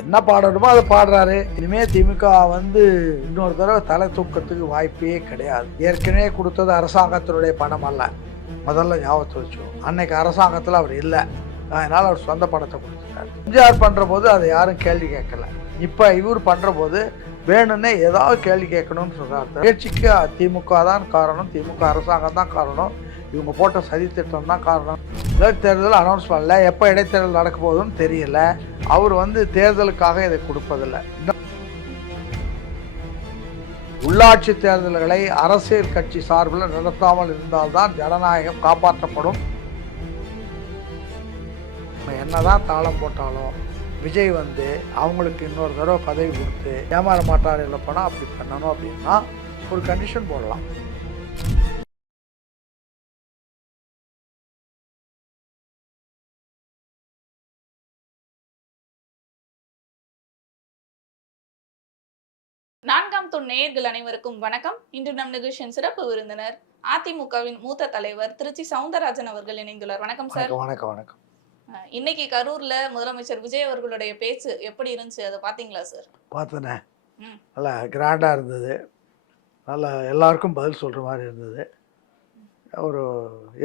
என்ன பாடணுமோ அதை பாடுறாரு. இனிமேல் திமுக இன்னொரு தடவை தலை தூக்கத்துக்கு வாய்ப்பே கிடையாது. ஏற்கனவே கொடுத்தது அரசாங்கத்தினுடைய பணம் அல்ல, முதல்ல ஞாபகத்தை வச்சோம். அன்னைக்கு அரசாங்கத்தில் அவர் இல்லை, அதனால் அவர் சொந்த பணத்தை கொடுத்துட்டார். எம்ஜிஆர் பண்ணுற போது அதை யாரும் கேள்வி கேட்கல. இப்போ இவர் பண்ணுற போது வேணும்னே ஏதாவது கேள்வி கேட்கணும்னு சொல்கிறார். நிகழ்ச்சிக்கு திமுக தான் காரணம், திமுக அரசாங்கம் தான் காரணம், இவங்க போட்ட சதித்திட்டம் தான் காரணம். இடைத்தேர்தல் அனௌன்ஸ் பண்ணல, எப்போ இடைத்தேர்தல் நடக்க போகுதுன்னு தெரியல. அவர் தேர்தலுக்காக இதை கொடுப்பதில்லை. உள்ளாட்சி தேர்தல்களை அரசியல் கட்சி சார்பில் நடத்தாமல் இருந்தால்தான் ஜனநாயகம் காப்பாற்றப்படும். என்னதான் தாளம் போட்டாலும் விஜய் அவங்களுக்கு இன்னொரு தடவை பதவி கொடுத்து ஏமாற மாட்டார், இல்லை போனால் அப்படி பண்ணணும் அப்படின்னா ஒரு கண்டிஷன் போடலாம். நான்காம் துண் நேயர்கள் அனைவருக்கும் வணக்கம். இன்று நம் நிகழ்ச்சியின் சிறப்பு விருந்தினர் அதிமுகவின் மூத்த தலைவர் திருச்சி சவுந்தரராஜன் அவர்கள் இணைந்துள்ளார். வணக்கம் சார். வணக்கம். வணக்கம். இன்னைக்கு கரூர்ல முதலமைச்சர் விஜய் அவர்களுடைய பேச்சு எப்படி இருந்துச்சு, அதை பாத்தீங்களா சார்? பார்த்தனே, நல்லா கிராண்டாக இருந்தது, நல்லா எல்லாருக்கும் பதில் சொல்கிற மாதிரி இருந்தது. ஒரு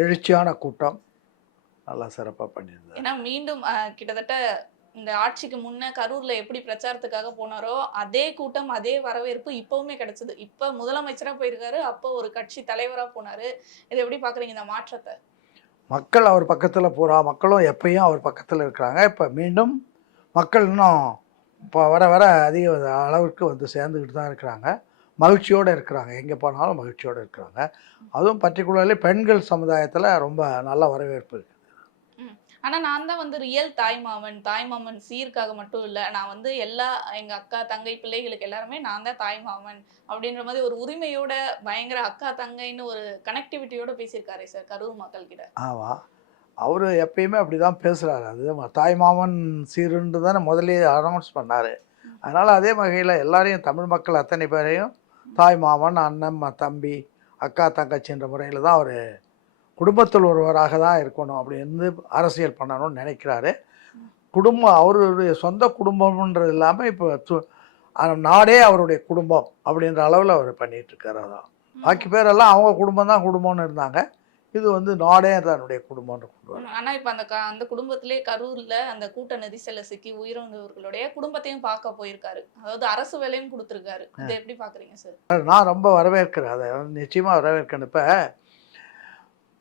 எழுச்சியான கூட்டம், நல்லா சிறப்பாக பண்ணியிருந்தது. ஏன்னா மீண்டும் கிட்டத்தட்ட இந்த ஆட்சிக்கு முன்ன கரூர்ல எப்படி பிரச்சாரத்துக்காக போனாரோ அதே கூட்டம், அதே வரவேற்பு இப்பவுமே கிடைச்சது. இப்ப முதலமைச்சரா போயிருக்காரு, அப்போ ஒரு கட்சி தலைவரா போனாரு. இதை எப்படி பாக்குறீங்க இந்த மாற்றத்தை? மக்கள் அவர் பக்கத்தில் மக்களும் எப்பயும் அவர் பக்கத்தில் இருக்கிறாங்க. இப்போ மீண்டும் மக்கள் இன்னும் இப்போ வர வர அதிக அளவுக்கு சேர்ந்துக்கிட்டு தான் இருக்கிறாங்க. மகிழ்ச்சியோடு இருக்கிறாங்க, எங்கே போனாலும் மகிழ்ச்சியோடு இருக்கிறாங்க. அதுவும் பர்டிகுலர்லி பெண்கள் சமுதாயத்தில் ரொம்ப நல்ல வரவேற்பு இருக்குது. ஆனால் நான் தான் ரியல் தாய்மாமன் சீருக்காக மட்டும் இல்லை, நான் எல்லா எங்கள் அக்கா தங்கை பிள்ளைகளுக்கு எல்லாருமே நான் தான் தாய்மாமன் அப்படின்ற மாதிரி ஒரு உரிமையோட பயங்கர அக்கா தங்கைன்னு ஒரு கனெக்டிவிட்டியோட பேசியிருக்காரு சார் கரூர் மக்கள் கிட்ட. ஆமாம், அவர் எப்பயுமே அப்படி தான் பேசுகிறாரு. அது தாய்மாமன் சீருன்னு தானே முதலே அனௌன்ஸ் பண்ணார். அதனால் அதே வகையில் எல்லாரையும், தமிழ் மக்கள் அத்தனை பேரையும் தாய்மாமன், அண்ணன், தம்பி, அக்கா தங்கச்சின்ற முறையில் தான் அவர் குடும்பத்தில் ஒருவராக தான் இருக்கணும் அப்படின்னு அரசியல் பண்ணணும்னு நினைக்கிறாரு. குடும்பம் அவருடைய சொந்த குடும்பம்ன்றது இல்லாமல் இப்போ நாடே அவருடைய குடும்பம் அப்படின்ற அளவில் அவர் பண்ணிகிட்ருக்காரு. அதான் பாக்கி பேரெல்லாம் அவங்க குடும்பம் தான் குடும்பம்னு இருந்தாங்க, இது நாடே தன்னுடைய குடும்பம்னு கொண்டு. ஆனால் இப்போ அந்த குடும்பத்திலே கரூரில் அந்த கூட்ட நெரிசலை சிக்கி உயிரிழந்தவர்களுடைய குடும்பத்தையும் பார்க்க போயிருக்காரு. அதாவது அரசு வேலையும் கொடுத்துருக்காரு. இதை எப்படி பார்க்குறீங்க சார்? நான் ரொம்ப வரவேற்கிறேன், அதை நிச்சயமாக வரவேற்கிறேன். இப்போ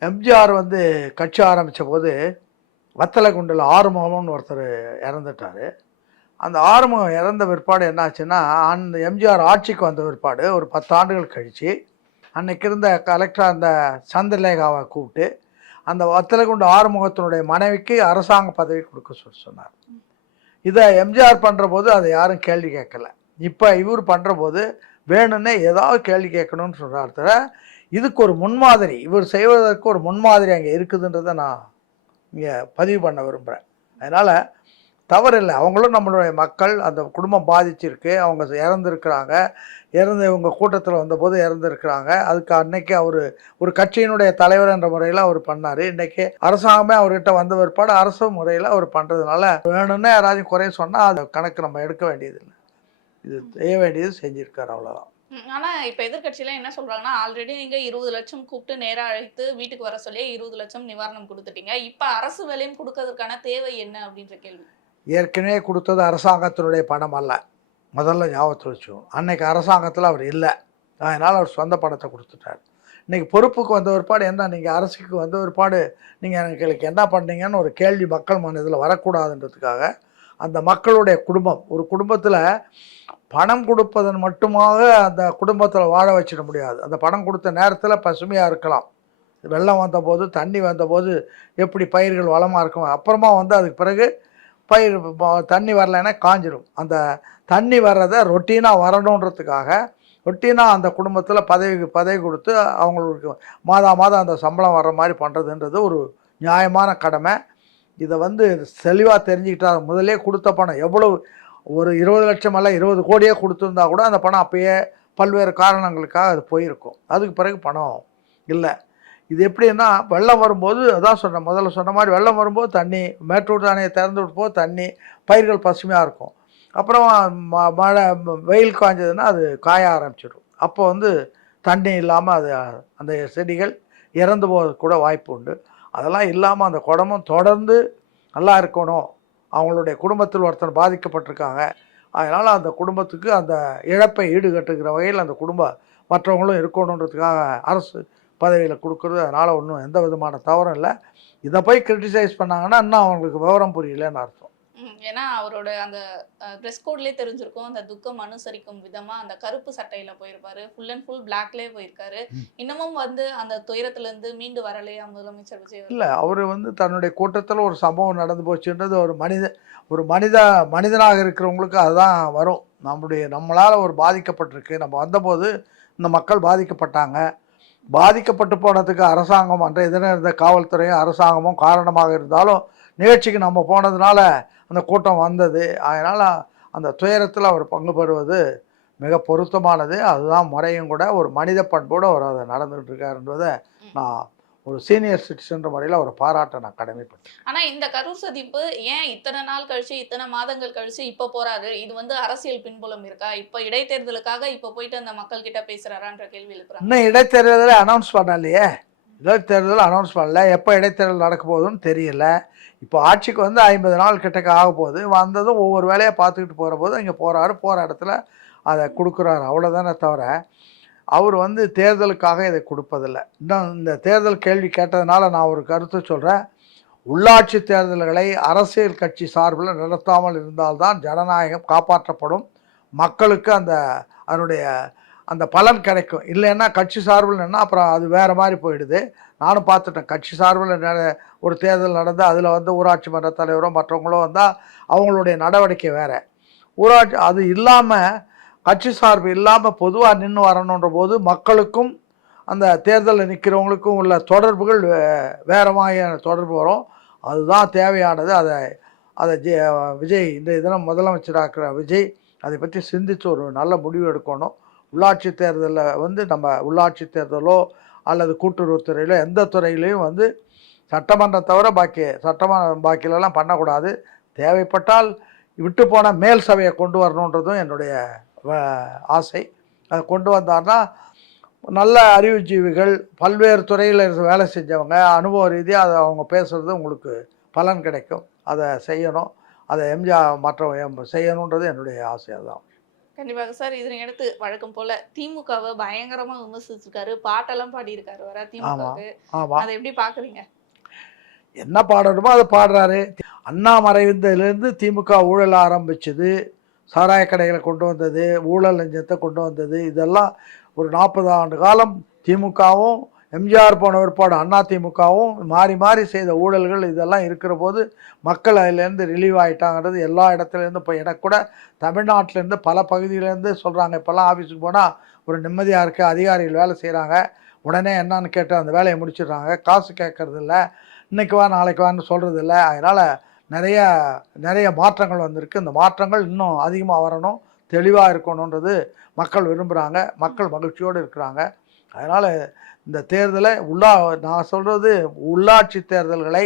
எம்ஜிஆர் கட்சி ஆரம்பித்த போது வத்தலகுண்டில் ஆறுமுகம்னு ஒருத்தர் இறந்துட்டார். அந்த ஆறுமுகம் இறந்த பிற்பாடு என்னாச்சுன்னா, அந்த எம்ஜிஆர் ஆட்சிக்கு வந்த பிற்பாடு ஒரு 10 ஆண்டுகள் கழித்து அன்னைக்கு இருந்த கலெக்டர் அந்த சந்திரலேகாவை கூப்பிட்டு அந்த வத்தலகுண்டு ஆறுமுகத்தினுடைய மனைவிக்கு அரசாங்க பதவி கொடுக்க சொன்னார். இதை எம்ஜிஆர் பண்ணுற போது அதை யாரும் கேள்வி கேட்கல. இப்போ இவர் பண்ணுற போது வேணும்னே ஏதாவது கேள்வி கேட்கணும்னு சொல்கிறார். இதுக்கு ஒரு முன்மாதிரி, இவர் செய்வதற்கு ஒரு முன்மாதிரி அங்கே இருக்குதுன்றதை நான் இங்கே பதிவு பண்ண விரும்புகிறேன். அதனால் தவறில்லை, அவங்களும் நம்மளுடைய மக்கள், அந்த குடும்பம் பாதிச்சிருக்கு, அவங்க இறந்துருக்கிறாங்க, இவங்க கூட்டத்தில் வந்தபோது இறந்துருக்கிறாங்க. அதுக்கு அன்னைக்கு அவர் ஒரு கட்சியினுடைய தலைவர் என்ற முறையில் அவர் பண்ணார். இன்றைக்கி அரசாங்கமே அவர்கிட்ட வந்த பிற்பாடு அரசு முறையில் அவர் பண்ணுறதுனால வேணும்னே யாராச்சும் குறைய சொன்னால் அது கணக்கு நம்ம எடுக்க வேண்டியதில்லை, இது செய்ய வேண்டியது செஞ்சுருக்கார், அவ்வளோதான். ஆனா இப்ப எதிர்கட்சியில என்ன சொல்றாங்கன்னா, ஆல்ரெடி நீங்க 20 லட்சம் கூப்பிட்டு நேரா அழைத்து வீட்டுக்கு வர சொல்லி 20 லட்சம் நிவாரணம் கொடுத்துட்டீங்க, இப்ப அரசு வேலையும் கொடுக்கறதுக்கான தேவை என்ன அப்படின்ற கேள்வி. ஏற்கனவே கொடுத்தது அரசாங்கத்தினுடைய பணம் அல்ல, முதல்ல ஞாபகத்தில் வச்சோம். அன்னைக்கு அரசாங்கத்தில் அவர் இல்லை, அதனால் அவர் சொந்த பணத்தை கொடுத்துட்டார். இன்றைக்கி பொறுப்புக்கு வந்த பிற்பாடு என்ன, நீங்கள் அரசுக்கு வந்த பிற்பாடு நீங்கள் எங்களுக்கு என்ன பண்ணீங்கன்னு ஒரு கேள்வி மக்கள் மனதில் வரக்கூடாதுன்றதுக்காக அந்த மக்களுடைய குடும்பம், ஒரு குடும்பத்தில் பணம் கொடுப்பதன் மட்டுமாக அந்த குடும்பத்தில் வாழ வச்சிட முடியாது. அந்த பணம் கொடுத்த நேரத்தில் பசுமையாக இருக்கலாம், வெள்ளம் வந்தபோது தண்ணி வந்தபோது எப்படி பயிர்கள் வளமாக இருக்கும், அப்புறமா அதுக்கு பிறகு பயிர் தண்ணி வரலைன்னா காஞ்சிடும். அந்த தண்ணி வர்றதை ரொட்டீனாக வரணுன்றதுக்காக ரொட்டீனாக அந்த குடும்பத்தில் பதவி கொடுத்து அவங்களுக்கு மாதம் அந்த சம்பளம் வர்ற மாதிரி பண்ணுறதுன்றது ஒரு நியாயமான கடமை. இதை தெளிவாக தெரிஞ்சுக்கிட்டா முதலே கொடுத்த பணம் எவ்வளவு, ஒரு 20 லட்சம் அல்ல 20 கோடியே கொடுத்துருந்தா கூட அந்த பணம் அப்பயே பல்வேறு காரணங்களுக்காக அது போயிருக்கும். அதுக்கு பிறகு பணம் இல்லை. இது எப்படின்னா, வெள்ளம் வரும்போது அதான் சொன்னேன், முதல்ல சொன்ன மாதிரி வெள்ளம் வரும்போது தண்ணி, மேட்டூர் அணையை திறந்து விட்டு போது தண்ணி, பயிர்கள் பசுமையாக இருக்கும். அப்புறம் மழை வெயில் காய்ஞ்சதுன்னா அது காய ஆரம்பிச்சிடும். அப்போ வந்து தண்ணி இல்லாமல் அது அந்த செடிகள் இறந்து போகிறதுக்கு கூட வாய்ப்பு உண்டு. அதெல்லாம் இல்லாமல் அந்த குடும்பம் தொடர்ந்து நல்லா இருக்கணும். அவங்களுடைய குடும்பத்தில் ஒருத்தர் பாதிக்கப்பட்டிருக்காங்க, அதனால் அந்த குடும்பத்துக்கு அந்த இழப்பை ஈடுகட்டுகிற வகையில் அந்த மற்றவங்களும் இருக்கணுன்றதுக்காக அரசு பதவியில் கொடுக்குறது. அதனால் ஒன்றும் எந்த விதமான தவறும் இல்லை. இதை போய் கிரிட்டிசைஸ் பண்ணாங்கன்னா இன்னும் அவங்களுக்கு விவரம் புரியலன்னு அர்த்தம். ஏன்னா அவரோட அந்த ட்ரெஸ் கோட்லயே தெரிஞ்சிருக்கும். அந்த துக்கம் அனுசரிக்கும் விதமா அந்த கருப்பு சட்டையில போயிருப்பாரு. ஃபுல் அண்ட் ஃபுல் பிளாக்லயே போயிருக்காரு. இன்னமும் வந்து அந்த துயரத்துல இருந்து மீண்டு வரலையா முதலமைச்சர் விஜய்? இல்ல அவரு வந்து தன்னுடைய கூட்டத்துல ஒரு சம்பவம் நடந்து போச்சுன்றது ஒரு மனிதனாக இருக்கிறவங்களுக்கு அதுதான் வரும். நம்மளால ஒரு பாதிக்கப்பட்டிருக்கு. நம்ம வந்தபோது இந்த மக்கள் பாதிக்கப்பட்டாங்க. பாதிக்கப்பட்டு போனதுக்கு அரசாங்கம் அன்றைய தினம் இருந்த காவல்துறையும் அரசாங்கமும் காரணமாக இருந்தாலும் நிகழ்ச்சிக்கு நம்ம போனதுனால அந்த கூட்டம் வந்தது. அதனால் அந்த துயரத்தில் அவர் பங்கு பெறுவது மிக பொருத்தமானது. அதுதான் முறையும் கூட. ஒரு மனித பண்போடு அவர் அதை நடந்துகிட்டு இருக்காருன்றதை நான் ஒரு சீனியர் சிட்டிசன்ற முறையில் அவரை பாராட்ட நான் கடமைப்பட்டேன். ஆனா இந்த கரூர் சந்திப்பு ஏன் இத்தனை நாள் கழிச்சு, இத்தனை மாதங்கள் கழிச்சு இப்ப போறாரு? இது வந்து அரசியல் பின்புலம் இருக்கா? இப்ப இடைத்தேர்தலுக்காக இப்ப போயிட்டு அந்த மக்கள் கிட்ட பேசுறாரான்ற கேள்வி எழுப்புறாங்க. இன்னும் இடைத்தேர்தலை அனௌன்ஸ் பண்ணலையே. இடைத்தேர்தல் அனௌன்ஸ் பண்ணல. எப்போ இடைத்தேர்தல் நடக்க போகுதுன்னு தெரியல. இப்போ ஆட்சிக்கு வந்து 50 நாள் கிட்டக்க ஆக போகுது. வந்ததும் ஒவ்வொரு வேலையை பார்த்துக்கிட்டு போகிற போது இங்கே போகிற இடத்துல அதை கொடுக்குறாரு. அவ்வளோதானே தவிர அவர் வந்து தேர்தலுக்காக இதை கொடுப்பதில்லை. இன்னும் இந்த தேர்தல் கேள்வி கேட்டதுனால நான் ஒரு கருத்து சொல்கிறேன். உள்ளாட்சி தேர்தல்களை அரசியல் கட்சி சார்பில் நடத்தாமல் இருந்தால்தான் ஜனநாயகம் காப்பாற்றப்படும். மக்களுக்கு அதனுடைய அந்த பலன் கிடைக்கும். இல்லைன்னா கட்சி சார்பில் நின்னா அப்புறம் அது வேறு மாதிரி போயிடுது. நானும் பார்த்துட்டேன். கட்சி சார்பில் ஒரு தேர்தல் நடந்து அதில் வந்து ஊராட்சி மன்ற தலைவரோ மற்றவங்களோ வந்தால் அவங்களுடைய நடவடிக்கை வேறு. அது இல்லாமல் கட்சி சார்பு இல்லாமல் பொதுவாக நின்று வரணுன்ற போது மக்களுக்கும் அந்த தேர்தலில் நிற்கிறவங்களுக்கும் உள்ள தொடர்புகள் வேறு மாதிரியான தொடர்பு வரும். அதுதான் தேவையானது. அதை விஜய் இந்த தினம் முதலமைச்சராகிற விஜய் அதை பற்றி சிந்தித்து ஒரு நல்ல முடிவு எடுக்கணும். உள்ளாட்சி தேர்தலில் வந்து நம்ம உள்ளாட்சி தேர்தலோ அல்லது கூட்டுறவுத்துறையிலோ எந்த துறையிலையும் வந்து சட்டமன்றம் தவிர பாக்கியிலலாம் பண்ணக்கூடாது. தேவைப்பட்டால் விட்டு போன மேல் சபையை கொண்டு வரணுன்றதும் என்னுடைய ஆசை. அதை கொண்டு வந்தார்னா நல்ல அறிவுஜீவிகள், பல்வேறு துறையில் வேலை செஞ்சவங்க, அனுபவ ரீதியாக அதை அவங்க பேசுகிறது உங்களுக்கு பலன் கிடைக்கும். அதை செய்யணும். அதை மற்ற செய்யணுன்றது என்னுடைய ஆசை. அதுதான். கண்டிப்பாக சார். இதனை அடுத்து வழக்கம் போல திமுகவை பயங்கரமா விமர்சிச்சிருக்காரு. பாட்டெல்லாம் பாடியிருக்காரு வர திமுகவுக்கு. அதை எப்படி பாக்குறீங்க? என்ன பாடணுமோ அதை பாடுறாரு. அண்ணா மறைந்ததிலிருந்து திமுக ஊழல் ஆரம்பிச்சது, சாராய கடைகளை கொண்டு வந்தது, ஊழல் லஞ்சத்தை கொண்டு வந்தது, இதெல்லாம் ஒரு 40 ஆண்டு காலம் திமுகவும் எம்ஜிஆர் போன பிற்பாடு அண்ணா திமுகவும் மாறி மாறி செய்த ஊழல்கள் இதெல்லாம் இருக்கிற போது மக்கள் அதிலேருந்து ரிலீவ் ஆகிட்டாங்கிறது எல்லா இடத்துலேருந்து. இப்போ எனக்கு கூட தமிழ்நாட்டிலேருந்து பல பகுதியிலேருந்து சொல்கிறாங்க, இப்போல்லாம் ஆஃபீஸுக்கு போனால் ஒரு நிம்மதியாக இருக்குது, அதிகாரிகள் வேலை செய்கிறாங்க, உடனே என்னன்னு கேட்டு அந்த வேலையை முடிச்சிடுறாங்க, காசு கேட்கறதில்ல, இன்றைக்கு வா நாளைக்கு வான்னு சொல்கிறது இல்லை. அதனால் நிறைய மாற்றங்கள் வந்திருக்கு. இந்த மாற்றங்கள் இன்னும் அதிகமாக வரணும், தெளிவாக இருக்கணுன்றது மக்கள் விரும்புகிறாங்க, மக்கள் மகிழ்ச்சியோடு இருக்கிறாங்க. அதனால் இந்த தேர்தலை நான் சொல்கிறது உள்ளாட்சி தேர்தல்களை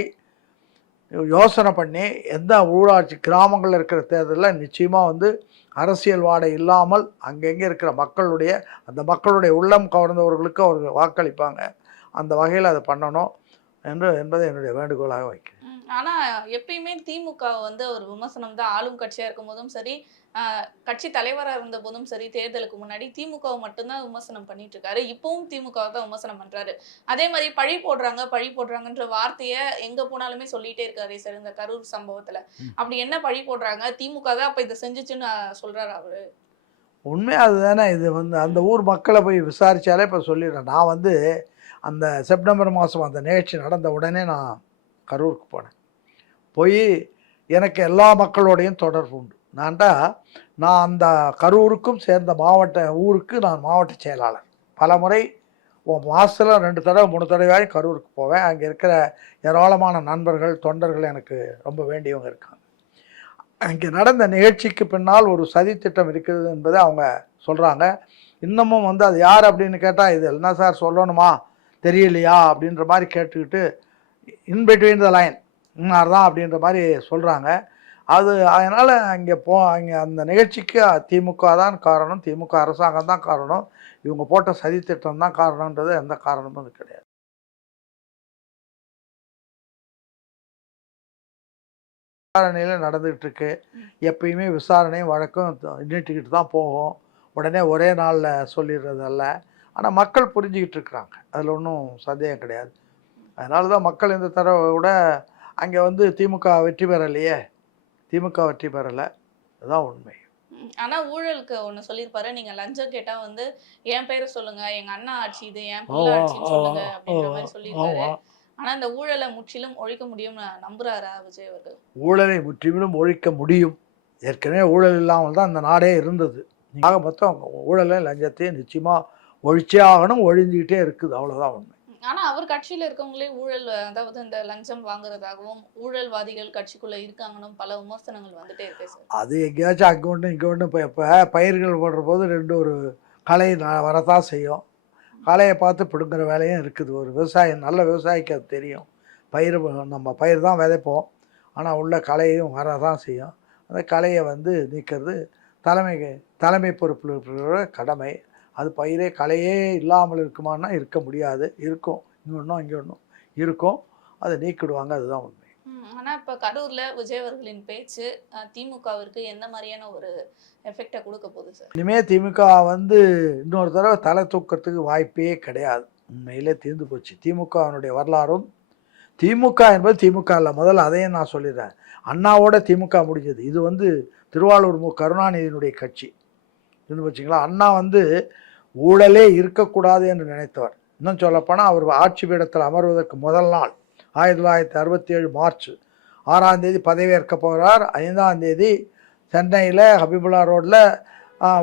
யோசனை பண்ணி எந்த ஊராட்சி கிராமங்களில் இருக்கிற தேர்தலில் நிச்சயமாக வந்து அரசியல் வாடை இல்லாமல் அங்கங்கே இருக்கிற மக்களுடைய உள்ளம் கவர்ந்தவர்களுக்கு அவர்கள் வாக்களிப்பாங்க. அந்த வகையில் அதை பண்ணணும் என்பதை என்னுடைய வேண்டுகோளாக வைக்கிறேன். ஆனா எப்பயுமே திமுக வந்து ஒரு விமர்சனம் தான். ஆளும் கட்சியா இருக்கும் போதும் சரி, கட்சி தலைவராக இருந்த போதும் சரி, தேர்தலுக்கு முன்னாடி திமுகவை மட்டும்தான் விமர்சனம் பண்ணிட்டு இருக்காரு. இப்பவும் திமுகவை தான் விமர்சனம் பண்றாரு. அதே மாதிரி பழி போடுறாங்கன்ற வார்த்தையை எங்க போனாலுமே சொல்லிட்டே இருக்காரு சார். இந்த கரூர் சம்பவத்துல அப்படி என்ன பழி போடுறாங்க? திமுக தான் அப்ப இதை செஞ்சுச்சுன்னு சொல்றாரு அவரு. உண்மை அதுதானே. இது வந்து அந்த ஊர் மக்களை போய் விசாரிச்சாலே இப்போ சொல்லிடுறேன். நான் வந்து அந்த செப்டம்பர் மாதம் அந்த நிகழ்ச்சி நடந்த உடனே நான் கரூருக்கு போனேன். போய் எனக்கு எல்லா மக்களோடையும் தொடர்பு உண்டு. நான் அந்த கரூருக்கும் சேர்ந்த ஊருக்கு நான் மாவட்ட செயலாளர். பல முறை மாதத்தில் 2 தடவை 3 தடவை கரூருக்கு போவேன். அங்கே இருக்கிற ஏராளமான நண்பர்கள், தொண்டர்கள் எனக்கு ரொம்ப வேண்டியவங்க இருக்காங்க. அங்கே நடந்த நிகழ்ச்சிக்கு பின்னால் ஒரு சதித்திட்டம் இருக்கிறது என்பதை அவங்க சொல்கிறாங்க. இன்னமும் வந்து அது யார் அப்படின்னு கேட்டால், இது என்ன சார் சொல்லணுமா தெரியலையா அப்படின்ற மாதிரி கேட்டுக்கிட்டு இன்பிட்வீன் த லைன் இன்னார் தான் அப்படின்ற மாதிரி சொல்கிறாங்க. அது அதனால் அங்கே அந்த நிகழ்ச்சிக்கு திமுக தான் காரணம், திமுக அரசாங்கம் தான் காரணம், இவங்க போட்ட சதித்திட்டம் தான் காரணன்றது எந்த காரணமும் அது கிடையாது. விசாரணையில் நடந்துகிட்டு இருக்கு. எப்பயுமே விசாரணையும் வழக்கும் நீட்டிக்கிட்டு தான் போகும். உடனே ஒரே நாளில் சொல்லிடுறதல்ல. ஆனால் மக்கள் புரிஞ்சுக்கிட்டு இருக்கிறாங்க, அதில் ஒன்றும் சந்தேகம் கிடையாது. அதனால தான் மக்கள் இந்த தடவை கூட அங்கே வந்து திமுக வெற்றி பெறலையே, திமுக வெற்றி பெறலை, அதுதான் உண்மை. ஆனா ஊழலுக்கு ஒண்ணு சொல்லியிருப்பாரு, நீங்க லஞ்சம் கேட்டா வந்து என் பேரை சொல்லுங்க, எங்க அண்ணா ஆட்சி இது, என் பிள்ளை ஆட்சின்னு சொல்லுங்க அப்படின்ற மாதிரி சொல்லியிருக்காரு. ஆனா இந்த ஊழலை முற்றிலும் ஒழிக்க முடியும்னு நம்புறாரா விஜய் அவர்கள்? ஊழலை முற்றிலும் ஒழிக்க முடியும். ஏற்கனவே ஊழல் இல்லாமல் தான் இந்த நாடே இருந்தது. ஆக மொத்தம் ஊழலை லஞ்சத்தையும் நிச்சயமாக ஒழிச்சே ஆகணும், ஒழிஞ்சிக்கிட்டே இருக்குது, அவ்வளோதான் உண்மை. ஆனா அவர் கட்சியில இருக்கவங்களே ஊழல், அதாவது இந்த லஞ்சம் வாங்குறதாகவும் ஊழல்வாதிகள் கட்சிக்குள்ள இருக்காங்கன்னு பல விமர்சனங்கள் வந்துட்டே இருக்கு சார். அது எங்கேயாச்சும் அங்கே ஒன்று இங்கே ஒன்று. இப்போ பயிர்கள் போடுற போது ரெண்டு ஒரு களை வரதான் செய்யும். களையை பார்த்து பிடுங்குற வேலையும் இருக்குது. ஒரு விவசாயி, நல்ல விவசாயிக்கு அது தெரியும். நம்ம பயிர் தான் விதைப்போம், ஆனால் உள்ள களையும் வரதான் செய்யும். அந்த களையை வந்து நீக்கிறது தலைமை பொறுப்பில் கடமை. அது பயிரே களையே இல்லாமல் இருக்குமான்னா இருக்க முடியாது, இருக்கும். இங்கே ஒன்றும் இருக்கும், அதை நீக்கிடுவாங்க, அதுதான் உண்மை. ஆனா இப்ப கரூர்ல விஜய் அவர்களின் பேச்சு திமுகவிற்கு எந்த மாதிரியான ஒரு எஃபெக்டை கொடுக்க போகுது சார்? இனிமேல் திமுக வந்து இன்னொரு தடவை தலை தூக்கிறதுக்கு வாய்ப்பே கிடையாது. உண்மையிலே தீர்ந்து போச்சு திமுகவினுடைய வரலாறும். திமுக என்பது திமுக இல்லை, முதல்ல அதையும் நான் சொல்லிடுறேன். அண்ணாவோட திமுக முடிஞ்சது. இது வந்து திருவாளூர் கருணாநிதியினுடைய கட்சி. இருந்து போச்சிங்களா. அண்ணா வந்து ஊழலே இருக்கக்கூடாது என்று நினைத்தவர். இன்னும் சொல்லப்போனால் அவர் ஆட்சி பீடத்தில் அமர்வதற்கு முதல் நாள் 1967 மார்ச் 6ஆம் தேதி பதவியேற்க போகிறார். 5ஆம் தேதி சென்னையில் ஹபிபுல்லா ரோட்டில்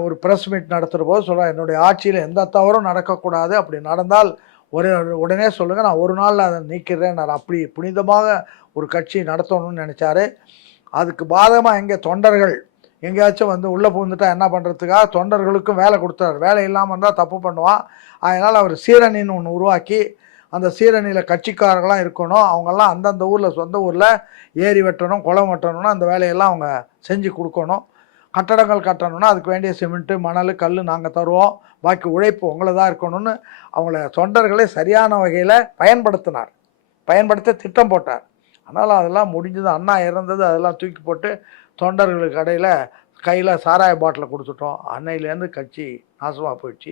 ஒரு ப்ரெஸ் மீட் நடத்துகிற போது சொல்கிறார், என்னுடைய ஆட்சியில் எந்த தவறும் நடக்கக்கூடாது, அப்படி நடந்தால் உடனே சொல்லுங்கள், நான் ஒரு நாளில் அதை நீக்கிறேன். அப்படி புனிதமாக ஒரு கட்சி நடத்தணும்னு நினச்சாரு. அதுக்கு பாதகமாக எங்கே தொண்டர்கள் எங்கேயாச்சும் வந்து உள்ளே புகுந்துட்டா என்ன பண்ணுறதுக்காக தொண்டர்களுக்கும் வேலை கொடுத்தாரு. வேலை இல்லாமல் இருந்தால் தப்பு பண்ணுவான். அதனால் அவர் சீரணின்னு ஒன்று உருவாக்கி, அந்த சீரணியில் கட்சிக்காரர்களாம் இருக்கணும், அவங்கெல்லாம் அந்தந்த ஊரில் சொந்த ஊரில் ஏரி வெட்டணும், குளம் வெட்டணும்னா அந்த வேலையெல்லாம் அவங்க செஞ்சு கொடுக்கணும். கட்டடங்கள் கட்டணும்னா அதுக்கு வேண்டிய சிமெண்ட்டு மணல் கல் நாங்கள் தருவோம், பாக்கி உழைப்பு உங்களை தான் இருக்கணும்னு அவங்கள தொண்டர்களை சரியான வகையில் பயன்படுத்த திட்டம் போட்டார். அதனால் அதெல்லாம் முடிஞ்சது. அண்ணா இறந்தது, அதெல்லாம் தூக்கி போட்டு தொண்டர்களுக்கு இடையில் கையில் சாராய பாட்டிலை கொடுத்துட்டோம். அன்னையிலேருந்து கட்சி நாசமாக போயிடுச்சு.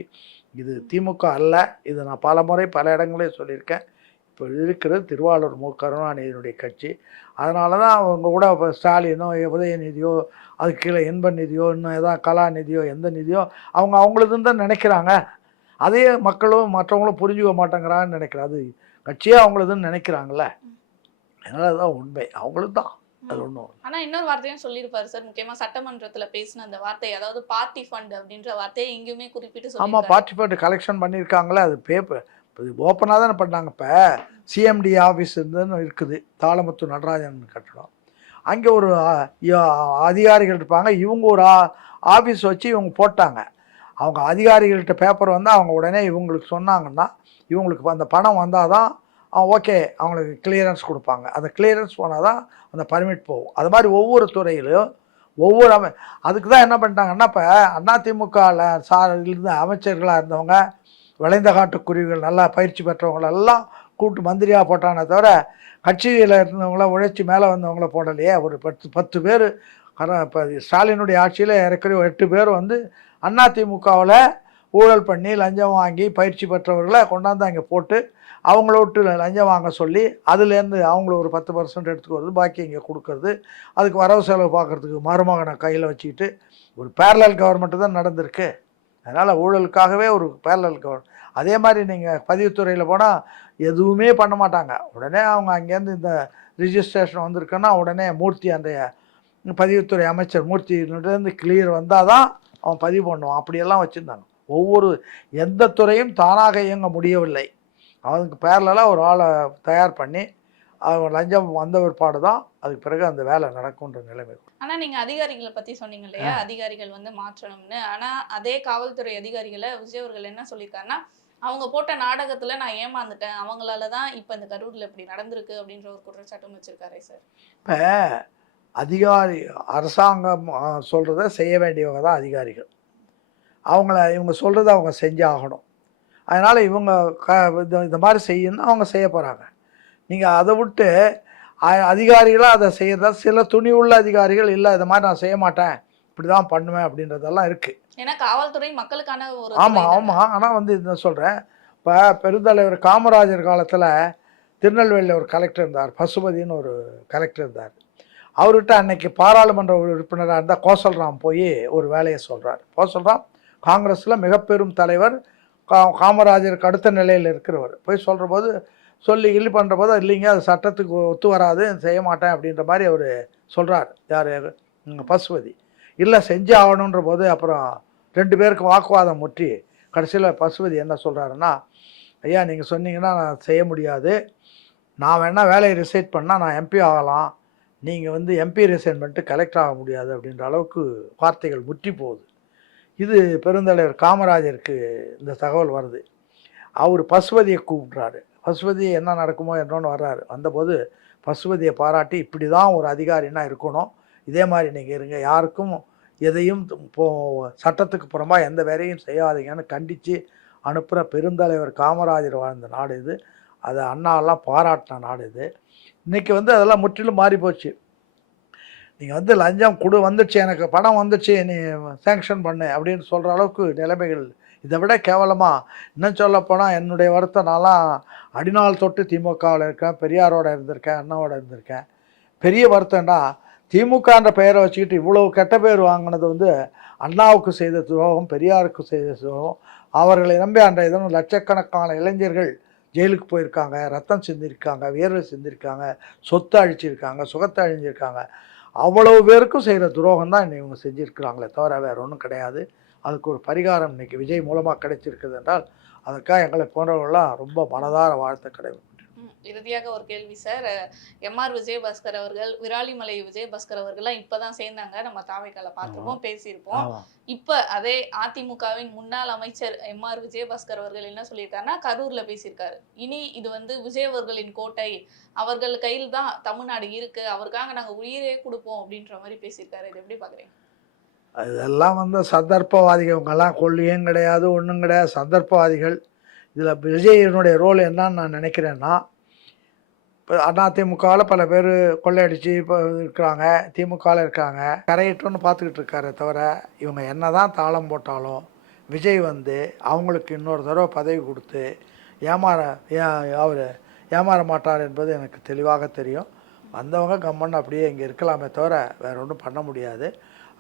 இது திமுக அல்ல, இது நான் பல முறை பல இடங்களே சொல்லியிருக்கேன். இப்போ இருக்கிறது திருவாளூர் கருணாநிதியினுடைய கட்சி. அதனால தான் அவங்க கூட இப்போ ஸ்டாலினோ உதயநிதியோ அதுக்கு கீழே இன்ப நிதியோ இன்னும் எதாவது கலாநிதியோ எந்த நிதியோ அவங்களுதுன்னு தான் நினைக்கிறாங்க. அதே மக்களும் மற்றவங்களும் புரிஞ்சுக்க மாட்டேங்கிறான்னு நினைக்கிறேன். அது கட்சியே அவங்களுதுன்னு நினைக்கிறாங்கள, அதனால அதுதான் உண்மை, அவங்களுக்கு தான் அது ஒன்றும். ஆனா இன்னொரு வார்த்தையும் சொல்லியிருப்பாரு சார், முக்கியமா சட்டமன்றத்துல பேசின அந்த வார்த்தை, அதாவது பார்ட்டி ஃபண்ட் அப்படின்ற வார்த்தையை எங்கேயுமே குறிப்பிட்டு சொல்லி. ஆமாம், பார்ட்டி ஃபண்ட் கலெக்ஷன் பண்ணியிருக்காங்களே, அது பேப்பர் இது ஓப்பனாக தானே பண்ணாங்க. இப்போ சிஎம்டி ஆஃபீஸ் இருந்துன்னு இருக்குது, தாளமுத்து நடராஜன் கட்டடம். அங்கே ஒரு அதிகாரிகள் இருப்பாங்க, இவங்க ஒரு ஆஃபீஸ் வச்சு இவங்க போட்டாங்க. அவங்க அதிகாரிகள்கிட்ட பேப்பர் வந்து அவங்க உடனே இவங்களுக்கு சொன்னாங்கன்னா இவங்களுக்கு அந்த பணம் வந்தால் தான் ஓகே அவங்களுக்கு கிளியரன்ஸ் கொடுப்பாங்க. அந்த கிளியரன்ஸ் போனால் தான் அந்த பர்மிட் போகும். அது மாதிரி ஒவ்வொரு துறையிலும் ஒவ்வொரு அதுக்கு தான் என்ன பண்ணிட்டாங்கன்னா, இப்போ அதிமுகவில் இருந்த அமைச்சர்களாக இருந்தவங்க, விளைந்த காட்டுக்குருவிகள் நல்லா பயிற்சி பெற்றவங்களெல்லாம் கூப்பிட்டு மந்திரியாக போட்டானே தவிர கட்சியில் இருந்தவங்கள உழைச்சி மேலே வந்தவங்கள போடலையே. ஒரு 10 பேர் இப்போ ஸ்டாலினுடைய ஆட்சியில் ஏற்கனவே 8 பேர் வந்து அதிமுகவில் ஊழல் பண்ணி லஞ்சம் வாங்கி பயிற்சி பெற்றவர்களை கொண்டாந்து அங்கே போட்டு அவங்கள விட்டு லஞ்சம் வாங்க சொல்லி அதுலேருந்து அவங்கள ஒரு 10% எடுத்துக்கிறது, பாக்கி இங்கே கொடுக்கறது, அதுக்கு வரவு செலவு பார்க்குறதுக்கு மருமகனை கையில் வச்சுக்கிட்டு ஒரு பேரலல் கவர்மெண்ட்டு தான் நடந்திருக்கு. அதனால் ஊழலுக்காகவே ஒரு பேரலல் கவர்மெண்ட். அதே மாதிரி நீங்கள் பதிவுத்துறையில் போனால் எதுவுமே பண்ண மாட்டாங்க. உடனே அவங்க அங்கேருந்து இந்த ரிஜிஸ்ட்ரேஷன் வந்திருக்குன்னா உடனே மூர்த்தி, அன்றைய பதிவுத்துறை அமைச்சர் மூர்த்தியிலிருந்து கிளியர் வந்தால் தான் அவன் பதிவு பண்ணுவான். அப்படியெல்லாம் வச்சுருந்தாங்க. எந்த துறையும் தானாக இயங்க முடியவில்லை. அவனுக்கு பேரலாக ஒரு ஆளை தயார் பண்ணி அவங்க லஞ்சம் வந்த பிற்பாடு தான் அதுக்கு பிறகு அந்த வேலை நடக்கும்ன்ற நிலைமை. ஆனால் நீங்கள் அதிகாரிகளை பற்றி சொன்னீங்க இல்லையா, அதிகாரிகள் வந்து மாற்றணும்னு. ஆனால் அதே காவல்துறை அதிகாரிகளை விஜய் அவர்கள் என்ன சொல்லியிருக்காருன்னா, அவங்க போட்ட நாடகத்தில் நான் ஏமாந்துட்டேன், அவங்களால தான் இப்போ இந்த கரூரில் இப்படி நடந்திருக்கு அப்படின்ற ஒரு குற்றச்சாட்டும் வச்சிருக்காரே சார். இப்போ அதிகாரி அரசாங்கம் சொல்கிறத செய்ய வேண்டியவங்க தான் அதிகாரிகள். இவங்க சொல்கிறத அவங்க செஞ்சு ஆகணும். அதனால் இவங்க இந்த மாதிரி செய்யணும்னு அவங்க செய்ய போகிறாங்க. நீங்கள் அதை விட்டு அதிகாரிகளாக அதை செய்யறதா, சில துணி உள்ள அதிகாரிகள் இல்லை இதை மாதிரி நான் செய்ய மாட்டேன், இப்படி தான் பண்ணுவேன் அப்படின்றதெல்லாம் இருக்குது. ஏன்னா காவல்துறை மக்களுக்கான ஒரு ஆமாம் ஆமாம். ஆனால் வந்து இதை சொல்கிறேன், இப்போ பெருந்தலைவர் காமராஜர் காலத்தில் திருநெல்வேலியில் ஒரு கலெக்டர் இருந்தார், பசுபதினு ஒரு கலெக்டர் இருந்தார். அவர்கிட்ட அன்னைக்கு பாராளுமன்ற உறுப்பினராக இருந்தால் கோசல்ராம் போய் ஒரு வேலையை சொல்கிறார். கோசல்ராம் காங்கிரஸில் மிக பெரும் தலைவர், காமராஜருக்கு அடுத்த நிலையில் இருக்கிறவர். போய் சொல்கிற போது சொல்லி கிள்ளி பண்ணுற போது இல்லைங்க அது சட்டத்துக்கு ஒத்து வராது, செய்ய மாட்டேன் அப்படின்ற மாதிரி அவர் சொல்கிறார். யார்? பசுபதி. இல்லை செஞ்சு ஆகணுன்ற போது அப்புறம் 2 பேருக்கு வாக்குவாதம் முற்றி கடைசியில் பசுபதி என்ன சொல்கிறாருன்னா, ஐயா நீங்கள் சொன்னீங்கன்னா நான் செய்ய முடியாது, நான் வேணால் வேலையை ரிசைட் பண்ணால் நான் எம்பி ஆகலாம், நீங்கள் வந்து எம்பி ரிசைன் பண்ணிட்டு கலெக்டர் ஆக முடியாது அப்படின்ற அளவுக்கு வார்த்தைகள் முற்றி போகுது. இது பெருந்தலைவர் காமராஜருக்கு இந்த தகவல் வருது. அவர் பசுபதியை கூப்பிட்றாரு. பசுபதி என்ன நடக்குமோ என்னன்னு வர்றாரு. வந்தபோது பசுபதியை பாராட்டி, இப்படி தான் ஒரு அதிகாரின்னா இருக்கணும், இதே மாதிரி நீங்கள் இருங்க, யாருக்கும் எதையும் சட்டத்துக்கு புறமா எந்த வேலையும் செய்யாதீங்கன்னு கண்டித்து அனுப்புகிற பெருந்தலைவர் காமராஜர் வாழ்ந்த நாடு இது. அதை அண்ணாவெல்லாம் பாராட்டின நாடு இது. இன்றைக்கி வந்து அதெல்லாம் முற்றிலும் மாறி போச்சு. நீங்கள் வந்து லஞ்சம் கொடு, வந்துடுச்சு எனக்கு பணம் வந்துடுச்சு, நீ சேங்ஷன் பண்ணு அப்படின்னு சொல்கிற அளவுக்கு நிலைமைகள். இதை விட கேவலமாக இன்னும் சொல்லப்போனால் என்னுடைய வருத்தம், நான்லாம் அடிநாள் தொட்டு திமுகவில் இருக்கேன், பெரியாரோடு இருந்திருக்கேன், அண்ணாவோட இருந்திருக்கேன். பெரிய வருத்தம்னா திமுகன்ற பெயரை வச்சுக்கிட்டு இவ்வளவு கெட்ட பேர் வாங்கினது வந்து அண்ணாவுக்கு செய்த துரோகம், பெரியாருக்கு செய்த துரோகம். அவர்களை நம்பி அன்றைய தினம் லட்சக்கணக்கான இளைஞர்கள் ஜெயிலுக்கு போயிருக்காங்க, ரத்தம் சிந்திருக்காங்க, வியர்வை சிந்திருக்காங்க, சொத்தை அழிச்சிருக்காங்க, சுகத்தை அழிஞ்சிருக்காங்க. அவ்வளவு பேருக்கும் செய்கிற துரோகம் தான் இவங்க செஞ்சுருக்கிறாங்களே தவிர வேறு ஒன்றும் கிடையாது. அதுக்கு ஒரு பரிகாரம் இன்றைக்கி விஜய் மூலமாக கிடைச்சிருக்குது என்றால் அதற்காக எங்களை போன்றவர்கள்லாம் ரொம்ப மனதார வாழ்த்து கிடைக்கும். இறுதியாக ஒரு கேள்வி சார். எம்ஆர் விஜயபாஸ்கர் அவர்கள், விராலிமலை விஜயபாஸ்கர் அவர்கள்லாம் இப்பதான் சேர்ந்தாங்க, நம்ம தாவைக்கால பார்த்துப்போம், பேசியிருப்போம். இப்ப அதே அதிமுகவின் முன்னாள் அமைச்சர் எம்ஆர் விஜயபாஸ்கர் அவர்கள் என்ன சொல்லியிருக்காருன்னா, கரூர்ல பேசியிருக்காரு, இனி இது வந்து விஜய் அவர்களின் கோட்டை, அவர்கள் கையில் தான் தமிழ்நாடு இருக்கு, அவருக்காக நாங்க உயிரே கொடுப்போம் அப்படின்ற மாதிரி பேசியிருக்காரு. இது எப்படி பாக்குறீங்க? இதெல்லாம் வந்து சந்தர்ப்பவாதிகள், இவங்கெல்லாம் கொள்கையும் கிடையாது, ஒன்றும் கிடையாது, சந்தர்ப்பவாதிகள். இதில் விஜயனுடைய ரோல் என்னன்னு நான் நினைக்கிறேன்னா, இப்போ அதிமுகவில் பல பேர் கொள்ளையடிச்சு இப்போ இருக்கிறாங்க, திமுகவில் இருக்காங்க, கரையிட்டோன்னு பார்த்துக்கிட்டு இருக்காரே தவிர இவங்க என்ன தான் தாளம் போட்டாலும் விஜய் வந்து அவங்களுக்கு இன்னொரு தடவை பதவி கொடுத்து அவர் ஏமாற மாட்டார் என்பது எனக்கு தெளிவாக தெரியும். வந்தவங்க கம்மன் அப்படியே இங்கே இருக்கலாமே தவிர வேறு ஒன்றும் பண்ண முடியாது.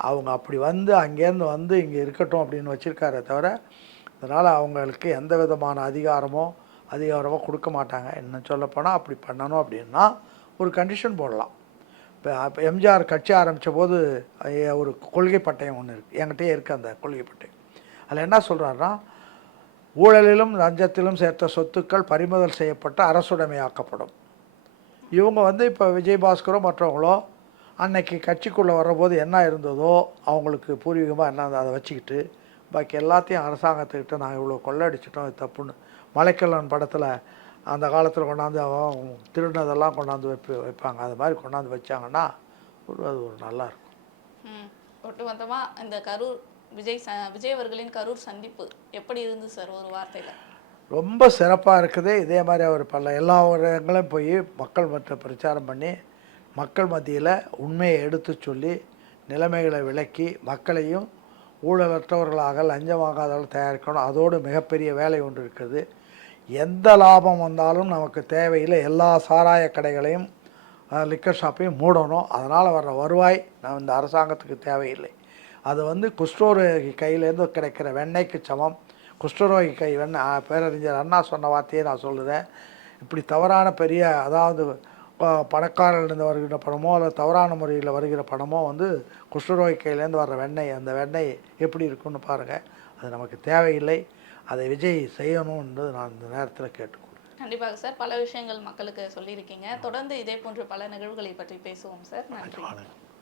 அவங்க அப்படி வந்து அங்கேருந்து வந்து இங்கே இருக்கட்டும் அப்படின்னு வச்சுருக்காரே தவிர, அதனால் அவங்களுக்கு எந்த விதமான அதிகாரமோ கொடுக்க மாட்டாங்க. இன்னும் சொல்லப்போனால் அப்படி பண்ணணும் அப்படின்னா ஒரு கண்டிஷன் போடலாம். இப்போ எம்ஜிஆர் கட்சி ஆரம்பித்த போது ஒரு கொள்கை பட்டயம் ஒன்று இருக்குது, என்கிட்டயே இருக்குது அந்த கொள்கை பட்டயம். அதில் என்ன சொல்கிறாருன்னா, ஊழலிலும் லஞ்சத்திலும் சேர்த்த சொத்துக்கள் பறிமுதல் செய்யப்பட்டு அரசுடைமையாக்கப்படும். இவங்க வந்து இப்போ விஜயபாஸ்கரோ மற்றவங்களோ அன்னைக்கு கட்சிக்குள்ளே வர்றபோது என்ன இருந்ததோ அவங்களுக்கு பூர்வீகமாக என்ன அதை வச்சுக்கிட்டு பாக்கி எல்லாத்தையும் அரசாங்கத்துக்கிட்ட நான் இவ்வளோ கொள்ளடிச்சிட்டோம், இது தப்புன்னு. மலைக்கல்லன் படத்தில் அந்த காலத்தில் கொண்டாந்து திருடினதெல்லாம் கொண்டாந்து வைப்பாங்க, அது மாதிரி கொண்டாந்து வச்சாங்கன்னா அது ஒரு நல்லாயிருக்கும். ஒட்டுமொத்தமாக இந்த கரூர் விஜய் அவர்களின் கரூர் சந்திப்பு எப்படி இருந்து சார் ஒரு வார்த்தையில்? ரொம்ப சிறப்பாக இருக்குது. இதே மாதிரி அவர் எல்லா இடங்களும் போய் மக்கள் மற்ற பிரச்சாரம் பண்ணி மக்கள் மத்தியில் உண்மையை எடுத்து சொல்லி நிலைமைகளை விளக்கி மக்களையும் ஊழலற்றவர்களாக லஞ்சம் வாங்காதவர்கள் தயாரிக்கணும். அதோடு மிகப்பெரிய வேலை ஒன்று இருக்குது. எந்த லாபம் வந்தாலும் நமக்கு தேவையில்லை, எல்லா சாராய கடைகளையும் லிக்கர் ஷாப்பையும் மூடணும். அதனால் வர்ற வருவாய் நம்ம இந்த அரசாங்கத்துக்கு தேவையில்லை. அது வந்து குஷ்டரோகி கையிலேருந்து கிடைக்கிற வெண்ணெய்க்கு சமம். குஷ்டரோகி கை வெண்ணெய், பேரறிஞர் அண்ணா சொன்ன வார்த்தையை நான் சொல்லுறேன். இப்படி தவறான பெரிய, அதாவது பணக்காரர்களிருந்து வருகிற பணமோ அல்லது தவறான முறையில் வருகிற பணமோ வந்து குஷ்டரோகி கையிலேருந்து வர்ற வெண்ணெய், அந்த வெண்ணெய் எப்படி இருக்குன்னு பாருங்கள். அது நமக்கு தேவையில்லை. அதை விஜய் செய்யணும் என்று நான் இந்த நேரத்தில் கேட்டுக்கொள்கிறேன். கண்டிப்பாக சார், பல விஷயங்கள் மக்களுக்கு சொல்லியிருக்கீங்க. தொடர்ந்து இதே போன்ற பல நிகழ்வுகளை பற்றி பேசுவோம் சார். நன்றி.